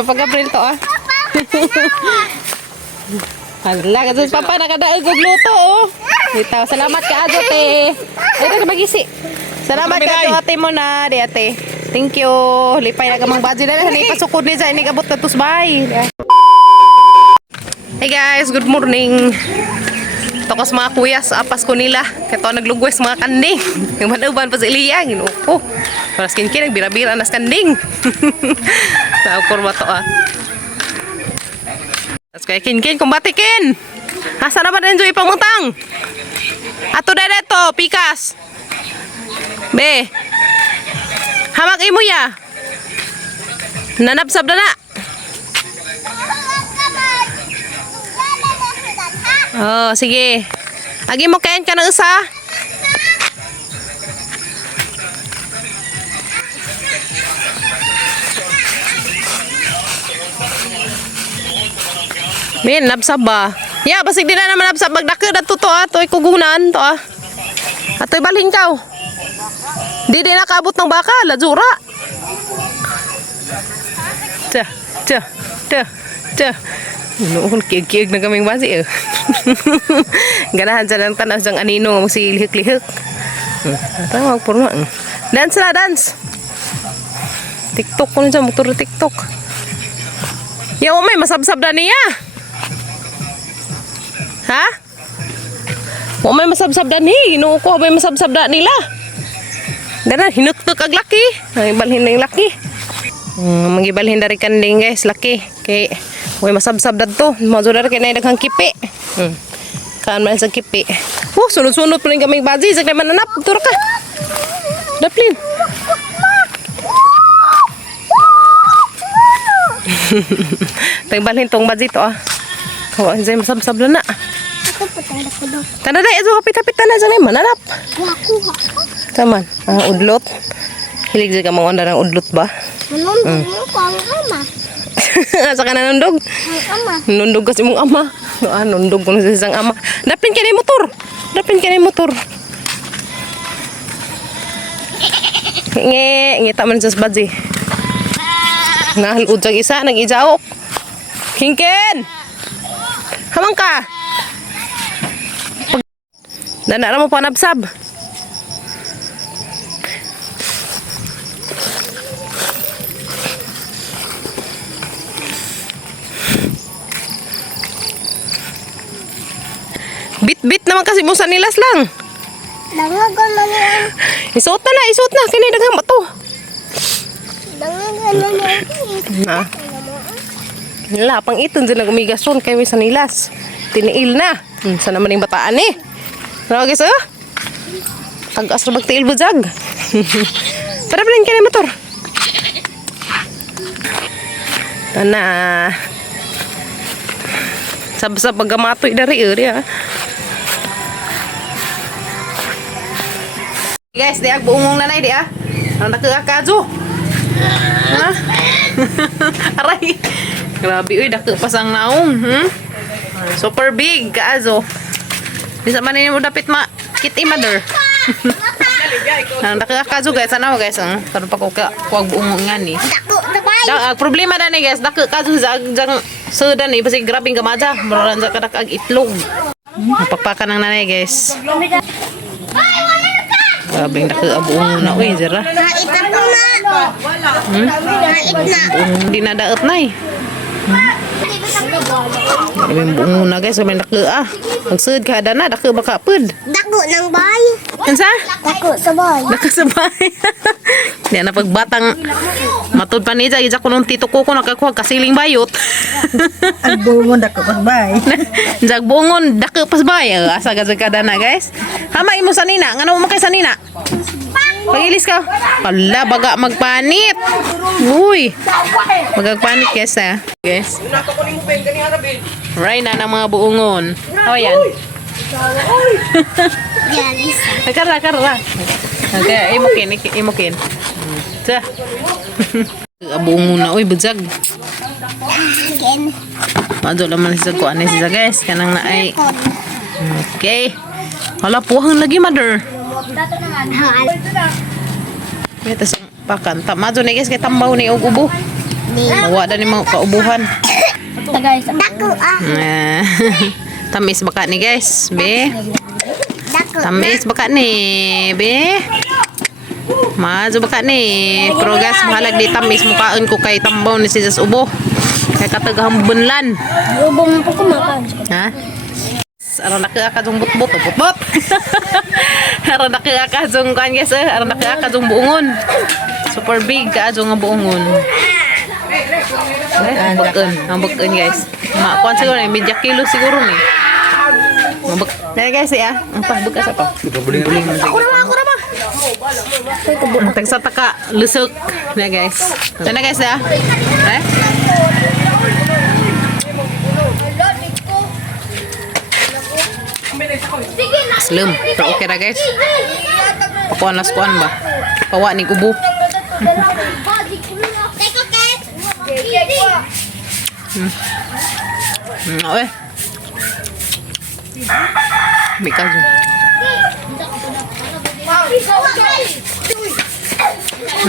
Pag-April to ah. Hala, kasi papa nakadaog og luto oh. Dito, salamat ka ajo te. Ito magisi. Salamat ka ajo ate mo na, di ate. Thank you. Lipay na kamang budget na ni pasukod ni sa ini kabot ka tusbay. Hey guys, good morning. Tokos mga kuyas apas ko nila. Kato naglugwes mga kanding. Yung manuban pa sa Iliya, ginupo. Para skin nagbira-bira nas kanding. Sa kurma to ah. Tapos kaya kin kumbati kin. Asa na ba enjoy pangutang? Ato dede to, pikas. Be. Hamak imo ya. Nanabsab na. Oh, sige. Agi mo kain ka ng isa. Min, nabsab ba? Ya, basig din na naman nabsab. Magdakid at to ah. To'y kugunan to ah. At to'y balhin ka. Di din nakaabot ng baka. Lajura. Tiya, tiya, tiya, tiya. Noon, kiig-kiig na kaming basi eh. Ganahan siya ng tanaw siyang anino. Magsilihik-lihik. Tawag po naman. Dance na, dance. TikTok ko niya. Motor na TikTok. Yaw, may masabsab na niya. Ha? Wa may masabsab dan ni, ino ko may masabsab da nila. Dana hinuktok ag laki. Ay balhin ning laki. Mangibalhin dari kanding guys, laki. Kay way masabsab dadto. Majo dari kay nay daghang kipi. Kan man sa kipi. Sunod-sunod pa rin kaming bazi sa mananap tur ka. Daplin. Tangbalhin tong bazi to ah. Kawan say masabsab na. Kada day aso hapit-hapit na sa mananap. Taman, udlot. Hilig jud ka mga onda ng udlot ba? Nundog ko ang ama. Asa ka na nundog? Ama. Nundog kasi mong ama. Nundog ko na sa isang ama. Dapin ka na yung motor. Dapin ka na yung motor. Ngita man sa badzi. Nahalud sa isa, nag-ijaok. Kingken! Hamang ka! Nana mo pa nabsab. Bit-bit naman kasi mo sa nilas lang. Dangagan man yan. Isuot na. Kini daghang bato. Dangagan man yan. Na. Nila, pang iton dyan nag-umigason kayo sa nilas. Tiniil na. Sana naman yung bataan eh. Ano guys oh? Tagas na bagtiil bujag. Para pa rin ka na motor. Tana. Sabsa paggamatoy dari area. Guys, diag buungong nanay di ah. Ang nakakadyo. Ha? Aray. Grabe uy, dako pasang naong. Super big kaazo. Bisa man mo dapit kit mother. Nang nakakazo guys, ano guys, karon pa ko kuwag buong nga ni. Dako na bay. Problema na ni guys, nakakazo jang sudan ni basi grabing kamaja, muraran sa kadak ag itlog. Pakpakan ng nanay guys. Grabing nakabuong na uy, zara. Nait na po na. Nait na. Hindi na daot na eh. Yung buong na guys, may naka magsud ka na, dako baka pud. Dako ng bay. Ansa? Dako sa bay. Nakasabay. Di na pagbatang matud pa niya, isa ko nung tito ko nakakuha kasiling bayot. Ang bungon dako pas bay. Jag bungon dako pas bay. Asa gazagada na guys. Hama imo sa nina, ngano mo kay sa nina? Pagilis ka. Hala, baga magpanit. Uy. Magagpanit guys ha. Guys. Right na ng mga buungon. Oh yan. Yalis. Akara. Okay, imukin. Sa. Buungon na uy, budzag. Again. Mado naman sa kuan ni sa guys, kanang na ay. Okay. Hala, puhang lagi mother. Ito sa pakan. Tama doon guys, kay tambaw ni og ubo. Mawa na ni mga kaubuhan. Guys. Dako Ah. Tamis baka ni guys, be. Dako. Tamis baka ni, be. Mazo baka ni. Pero guys, mahalag di tamis mukaan ko kay tambaw ni si Jas Ubo. Kay katagahang bunlan. Ubong po kumakan. Ha? Aron nakaka jung butbut butbut. Aron nakaka jung kan guys, aron nakaka jung buungon. Super big ka jung nga buungon. Ang bakun guys. Makuan siguro ni media kilo siguro ni. Mabak. Na guys ya. Ang pahbukas apa? Buling-buling. Ako na. Ang tagsa taka lusok na guys. Na guys ya. Eh? Slim. Pero okay na guys. Pakuan las kuan ba? Pawa ni kubo. Okay. May kaso.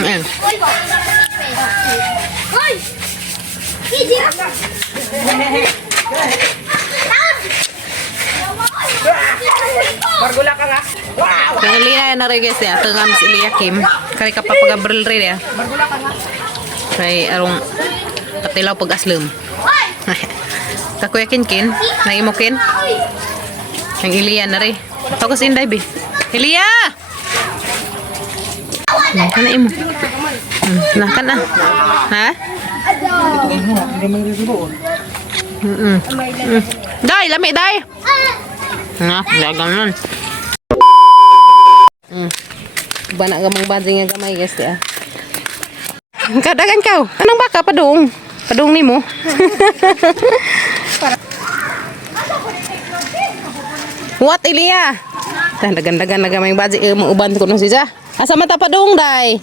Ayan. Bargula ka nga. Yung lina na rin guys ya. Tengah si Iliakim. Kari ka papagabril rin ya. Kay arong katilaw pag-aslam. Kakuya kin. Nangimokin. Yung Ilia na rin. Tapos inday be. Ilia! Kana imo. Nah kana. Ha? Dai, lami dai. Nah, dagang nun. Bana gamang bading nga gamay guys ya. Kadagan kau. Anong baka padung? Padung nimo. What Ilia? Dagan-dagan na gamay baji mo uban ko no siya. Asa mata padung dai?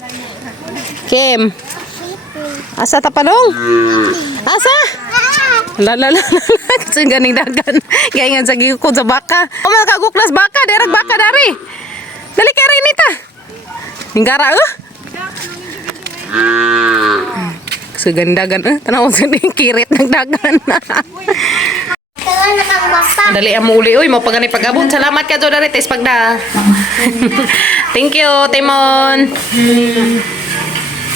Kim. Asa ta padung? Asa? La. Kasi ganing dagan. Gaya nga sa ko sa baka. O mga kaguklas baka. Derag baka dari. Dali kaya rin ita. Ninggara Kasi gandagan tanaw sa kirit ng dagan. Dali ang muli. Uy, mo pagani pag-abot. Salamat ka do dari tes pagda. Thank you, Timon.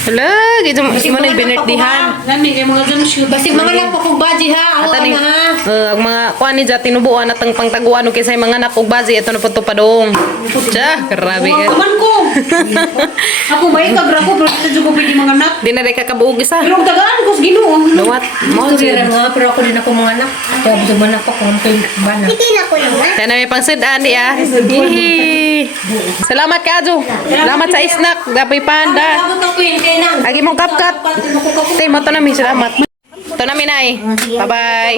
Hala, gito mo ni binirdihan. Lami kay mga dyan shoot. Basig mga lang po kong baji ha. Ako Atani, na ha. ang mga kuan ni ja tinubuan atang pangtaguan og kisay mga anak og bazi ito na pud padong. Ja, grabe ka. Kaman ko. Ako ba ikaw grako pero ito jud ko pwede mga anak. Di na rin kakabuog isa. Pero ang tagaan ko sa Ginoo. Lawat. Mo Kira nga pero ako din ako mga anak. Kaya buto man ako kung ito yung bana. Hindi na ko yung Kaya na may pangsidaan di ah. Hihi. Salamat ka Jo. Salamat sa snack. Dapoy panda. Abot ako yun kay nang. Agi mong kapkat. Tay mo to nami salamat. To nami nay. Bye-bye.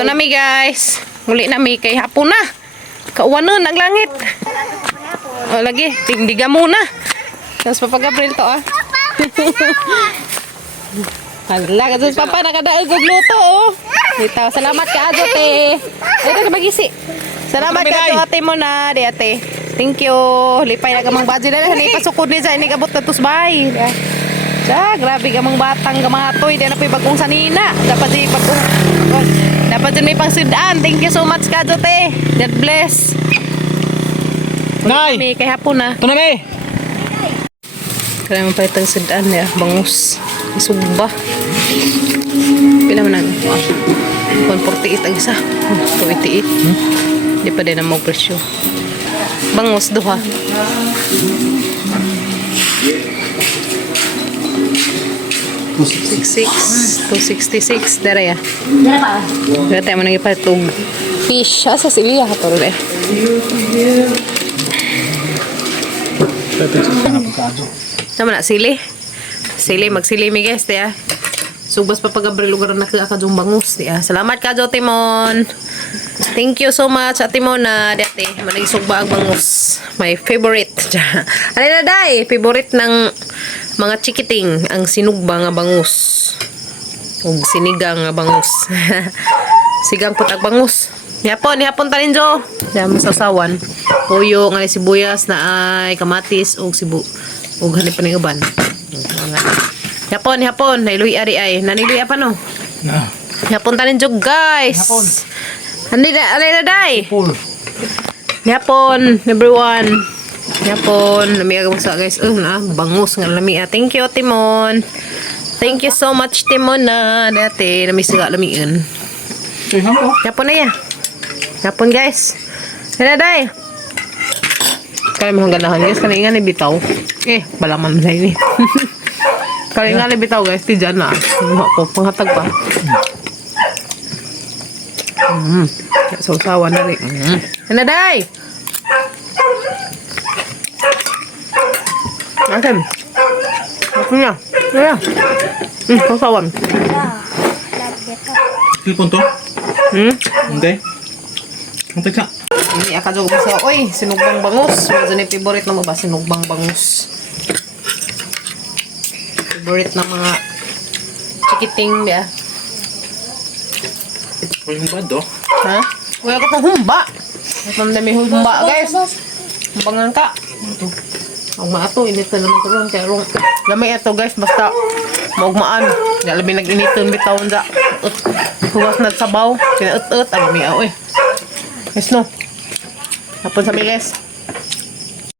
To nami guys. Muli nami kay hapon na. Kauwanon ang langit. O lagi, tindiga muna. Tapos papag-April to ah. Hala, kasi papa nakadaog og luto oh. Dito, salamat ka ajo te. Ito ka magisi. Salamat ka ajo ate mo na, di ate. Thank you. Lipay na gamang badji na ni pasukod ni sa ini abot na tusbay. Ja, grabe gamang batang gamatoy, di na poy bagong sanina. Dapat di bagong dapat din may pangsidaan. Thank you so much ka ajo te. God bless. Nay! May kay hapon na. Ito na may! Kaya mo pa itang sidaan niya, bangus. Isugba. Pila man ang 148 ang isa. 288. Hindi pa din ang mag-presyo. Bangus duha. $266 dara ya. Dara tayo mo nang ipatog. Fish. Asa siliya ka to rin. Tama na, sili. Sili, magsili mi guys, tiya. Sugbas pa pag-abri lugar na kakadong bangus, tiya. Salamat ka, Jo Timon. Thank you so much, Timon, na dati. Managisugba ang bangus. My favorite. Ano na, day? Favorite ng mga chikiting, ang sinugba nga bangus. Ug sinigang nga bangus. Sigang putag bangus. Nihapon tanin Jo. Yan, masasawan. Puyo, nga sibuyas na ay kamatis, ug sibu. Ug hanip pa ng uban. Mga Hapon. Nailuy ari ay. Naniluy apa no? Na. Hapon tanin jug guys. Hapon. Andi na, alay na day. Full. Hapon, everyone. Hapon, lami aga sa guys. Bangus nga lami. Thank you, Timon. Thank you so much, Timon na. Dati, lami siga lamiin. Tingnan ko. Hapon na ya. Hapon guys. Hala day. Kaya mga ganahan guys. Kaya nga bitaw. Balaman na ini. Kaya nga bitaw guys. Ti dyan na. Ako, panghatag pa. Sausawan na rin. Hala day. Asim. Ako niya. Kaya. Sausawan. Telepon to? Hindi. Ang tagsa. Ini akadog mo sa, oy, sinugbang bangus. Medyo na favorite na mo ba, sinugbang bangus. Favorite na mga chikiting ba? Uy, yung bad oh. Ha? Uy, ako pang humba. Ako may humba, guys. Humbangan ka. Ang maato, init na naman ito ron. Kaya ron, lamay ito guys, basta maugmaan. Labi nag-initon bitawon sa huwas na sabaw. Kinaut-ut, ang may aoy. Yes no. Hapon sa guys.